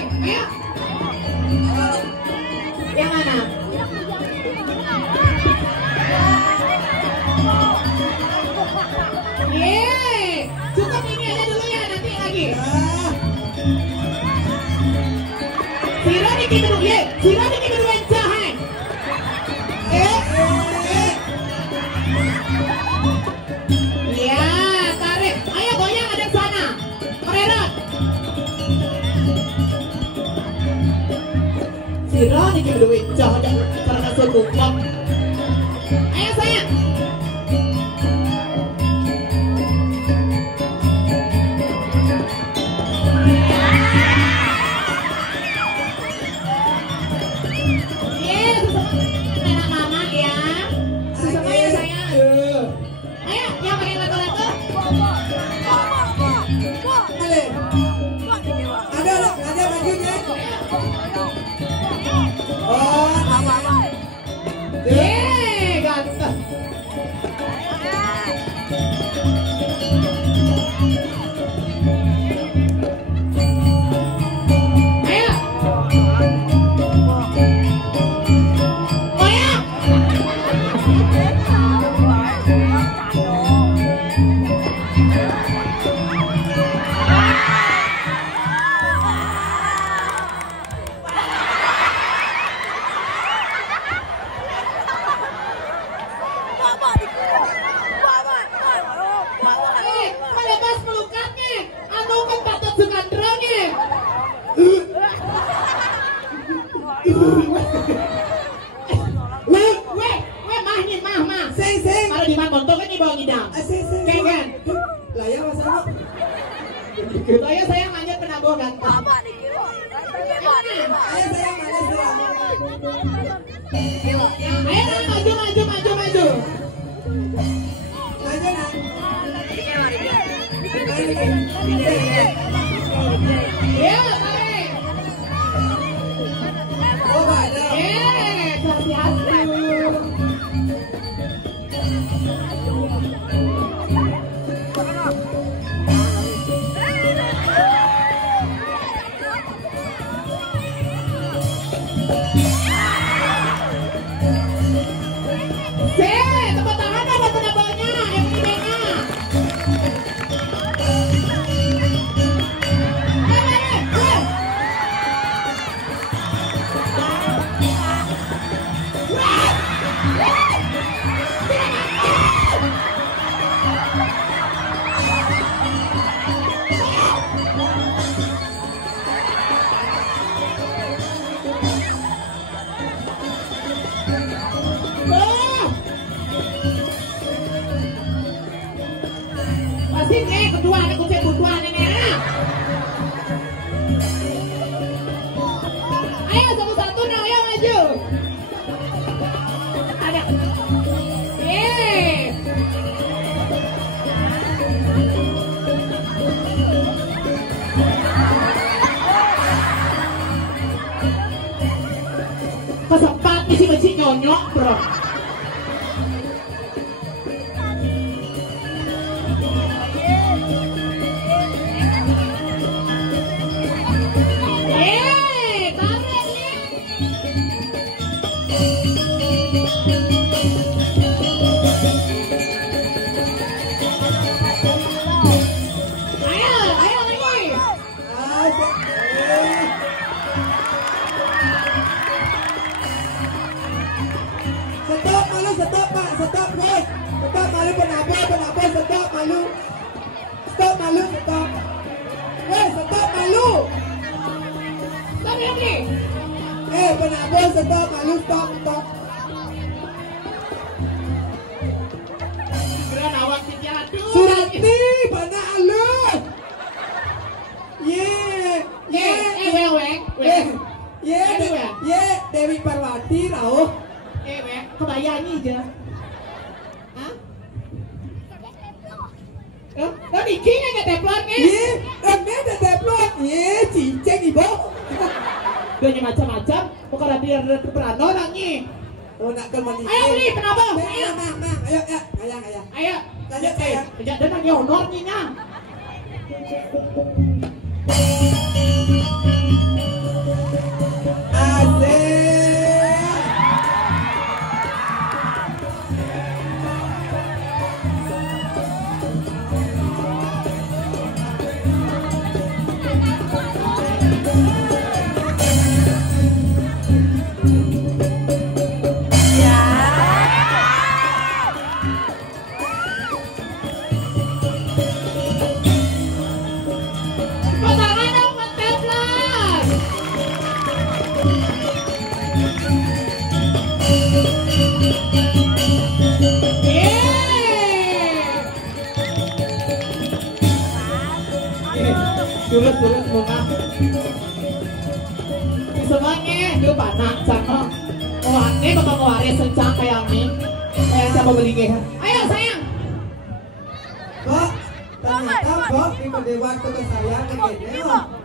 Dik, ayo. Yang mana? Yeay, cukup ini aja dulu ya, nanti lagi. Siro nih kita dulu, Siro nih kita dulu jahat. Ya, tarik. Ayo goyang ada sana. Mererot. Siro nih kita dulu jahat karena suatu klub. Ayo sayang. Saya sayang manjat penabuh ganteng. Ayo maju. Ya, tarik. Kasih hasil. Tepuk tangan ada penabangnya, Sini kedua ada kunci butuhan ini. Ayo satu-satu nah, ayo maju. Ada. Kesempat isi nyonyok, bro. Stop, malu, stop. Geran awak si jatuh. Surati, mana alu? Dewi Parwati rauh. Kebayangnya aja. Hah? Nó bị khí ngay đẹp luôn nghe. Đừng nghe đẹp luôn. Cincin ibu. Dia macam-macam. Bukan dia berano nangnya. Oh nak kemana? Ayo beli kenapa? Ayo. Ayo. Lanjut saya. Jangan dan lagi honornya. Tulus bunga. Semuanya dia panak cakep. Ini bakal ngeluarin sencang kayak ini. Siapa beli ke? Ayo sayang. Kok ternyata kok di waktu ke saya begini.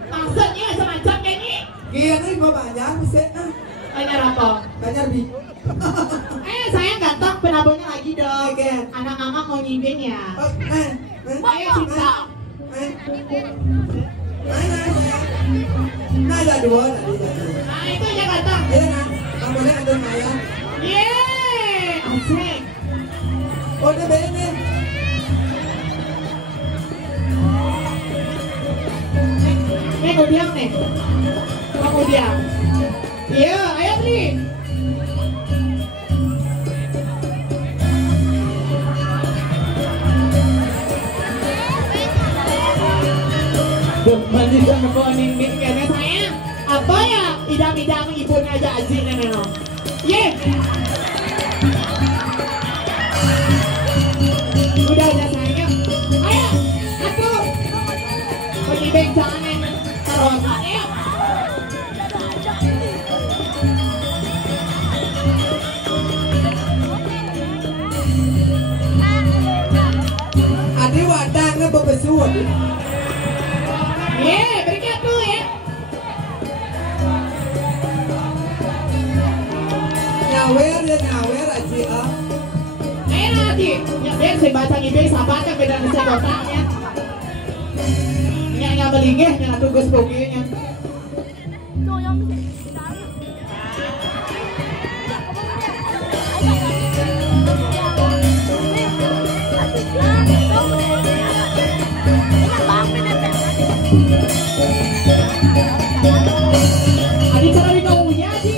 Maksudnya semacam kayak ini? Gini mau banyak bisa. Banyak apa? Banyak bi. Ayo sayang ganteng penabungnya lagi dong. Anak mama mau nyibing ya. Ayo cinta. Nah, ada dua. Nah, itu aja ganteng. Iya kan? Kamu lihat ada Maya. Yeay, asik. Oh, dia bener. Kemudian nih. Kemudian. Iya, ayo beli. Mandi sama boning ini kayaknya sayang. Apa ya? Idam-idam ibunya aja aji nenek. Ye. Udah sayang. Ayo, atuh. Penyibeng jangan nih. Taruh ayo. Ada wadahnya bebesuan. Berikan tuh ya. Nyawer aja ah. Nanti. Ya biar saya baca ngibing sahabatnya beda dengan saya dotaknya. Nyak belingeh nyana tugas boginya. Adi cara di kaunya Adi.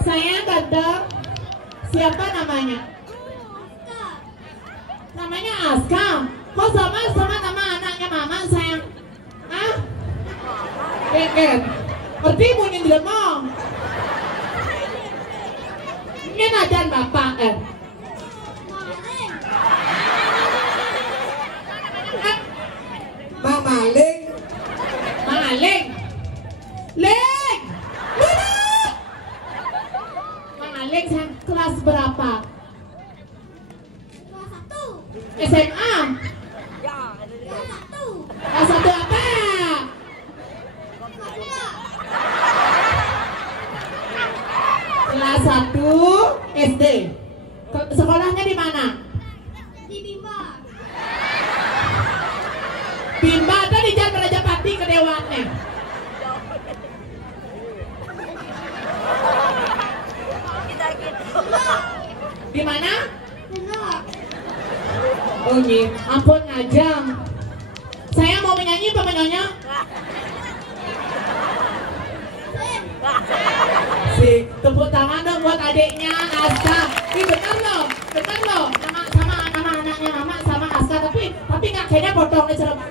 Saya ganteng. Siapa namanya? Namanya Aska. Kok sama nama anaknya mama sayang? Hah? Keket. Berarti bunyi di lemong. Ini najan bapak kan? Mang Maling. Maling. Leng. Maling sayang kelas berapa? Kelas 1. SMA. Kelas 1. Kelas 1 apa? Kelas 1 SD. Sekolahnya di mana? Di Bimba. Bimba ada di Jalan Rajapati ke Dewannya. Di mana? Benar. Oh iya, ampun ngajang. Saya mau menyanyi apa menyonya? Asik. Tepuk tangan dong buat adiknya Aska. Ini benar loh. Nama anaknya Mama sama Aska, tapi nggak kayaknya potong nih cerita.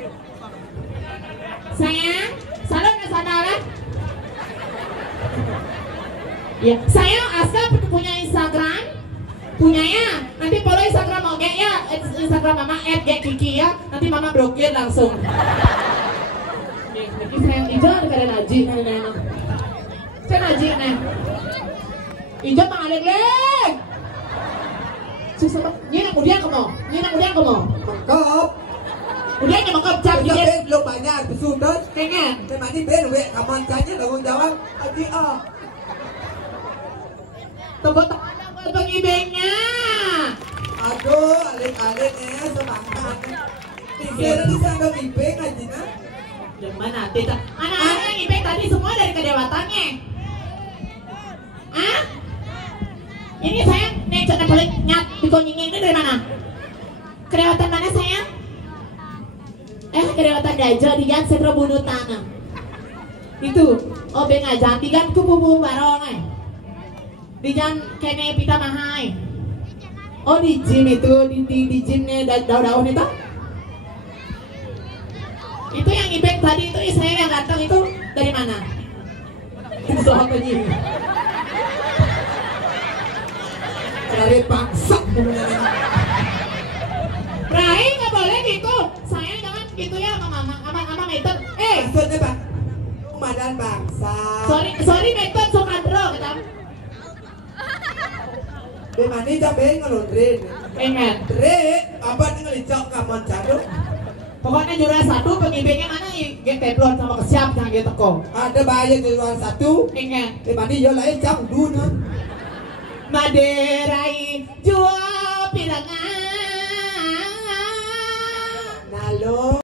Sayang, salam ke sana lah. Ya, saya Aska punya Instagram. Punyanya. Nanti follow Instagram Oge ya. Instagram Mama @gekiki ya. Nanti Mama blokir langsung. Ini sayang Ijo ada kada Naji nih. Saya Naji nih. Ijo mangaleng-leng. Susah. Ini kemudian kamu. Mangkop. Kemudian yang mangkop cap Kita dia. ben belum banyak besudut. Kayaknya. Temani ben we kaman tanya tanggung jawab. Adi Tepuk tangan buat pengibengnya. Aduh, alik-alik semangat. Pikir di sana ibeng aja nah. Yang mana? Tidak. Anak-anak yang ibeng tadi semua dari kedewatannya. Ah? Ini sayang, nih jangan balik nyat dikonyingin ini dari mana? Kedewatan mana sayang? Kedewatan Dajo digan setro bunuh tanah. Itu, oh benga jangan digan kupu-kupu barong dijan kene pita mahai. Oh di gym itu, di gymnya daun-daun itu. Itu yang ibek tadi itu saya yang ganteng itu dari mana? Itu soal gym. Dari bangsa. Rai nggak boleh gitu. Saya jangan gitu ya sama mama Meter. Maksudnya bang, umadan bangsa. Sorry Meter Sokandro kata. Bemani jabe ngelondrin. Pengen. Dre, apa nih ngelicok kaman jadu? Pokoknya juara 1 pengibengnya mana get teblon sama kesiap jangan gitu kok. Ada bayar jualan 1. Pengen. Bemani yo lain jam dulu. Maderai jual pirangan. Nalo.